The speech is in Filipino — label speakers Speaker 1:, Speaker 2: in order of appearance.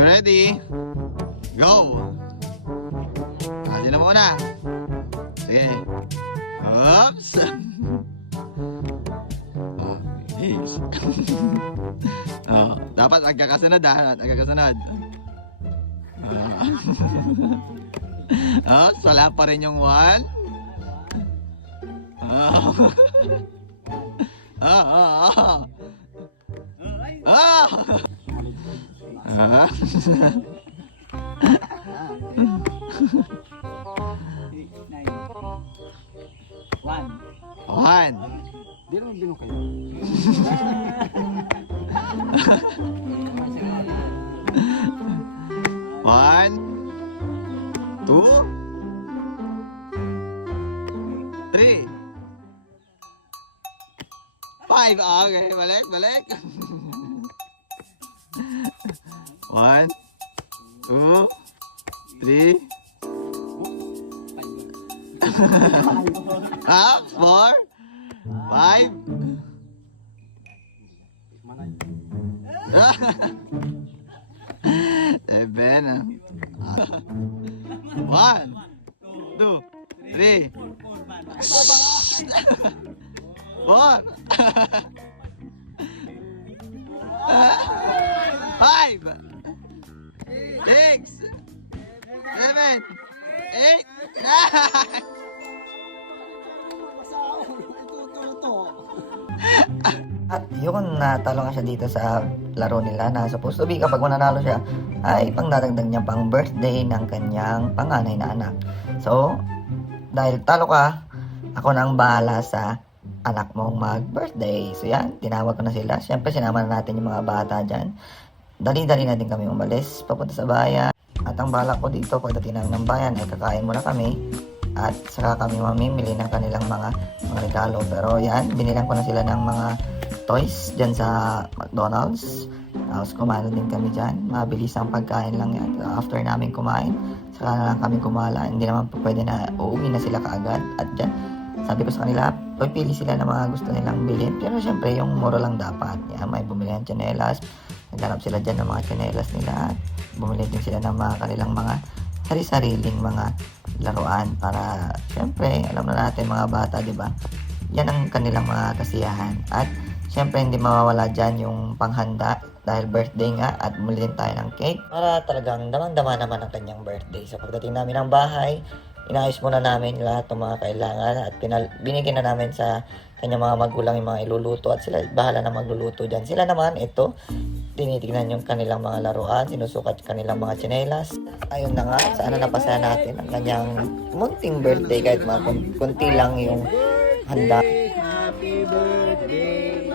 Speaker 1: you ready? Go! Kasi na muna. Sige. Oops! oh, yes. oh, dapat. Magkakasunod. Ah. oh, sala pa rin yung one. Oh. Ah, ah, ah. Ah.
Speaker 2: One.
Speaker 1: One.
Speaker 2: Di naman bino kayo.
Speaker 1: One. Two. Three. Five. Okay, balik, balik. One. Two. Three. Ah, four. Five. Seven. ah. One. Two. Three. Four. Five. Seven. Eight. Nine.
Speaker 3: At yun, natalo nga siya dito sa laro nila na supposed to be kapag mananalo siya ay pang dadagdag niya pang birthday ng kanyang panganay na anak. So, dahil talo ka, ako nang bahala sa anak mong mag-birthday. So yan, tinawag ko na sila. Siyempre, sinama na natin yung mga bata dyan. Dali-dali na din kami umalis, papunta sa bayan. At ang balak ko dito, pagdating ng bayan, ay kakain muna kami. At saka kami mamimili ng kanilang mga, mga regalo. Pero yan, binilang ko na sila ng mga toys dyan sa McDonald's. Tapos kumain din kami dyan. Mabilis ang pagkain lang yan. After namin kumain, saka na lang kami kumala. Hindi naman pwede na uuwi na sila kaagad. At dyan, sabi ko sa kanila, pipili sila ng mga gusto nilang bilhin. Pero syempre, yung mura lang dapat. Yan, may bumili ng tsinelas. Naghanap sila dyan ng mga tsinelas nila. At bumili din sila ng mga kanilang mga sari-sariling mga laruan para syempre alam na natin mga bata di ba? Yan ang kanilang mga kasiyahan. At syempre hindi mawawala dyan yung panghanda dahil birthday nga at muli din tayo ng cake para talagang damang-dama naman ang kanyang birthday. So pagdating namin ng bahay inayos muna namin lahat ng mga kailangan at pinal- binigyan na namin sa kanyang mga magulang yung mga iluluto at sila bahala na magluluto dyan. Sila naman ito tinitignan yung kanilang mga laruan, sinusukat yung kanilang mga tsinelas. Ayun na nga, sana napasaya natin ang kanyang munting birthday kahit mga kun- kunti lang yung handa.
Speaker 2: Happy birthday.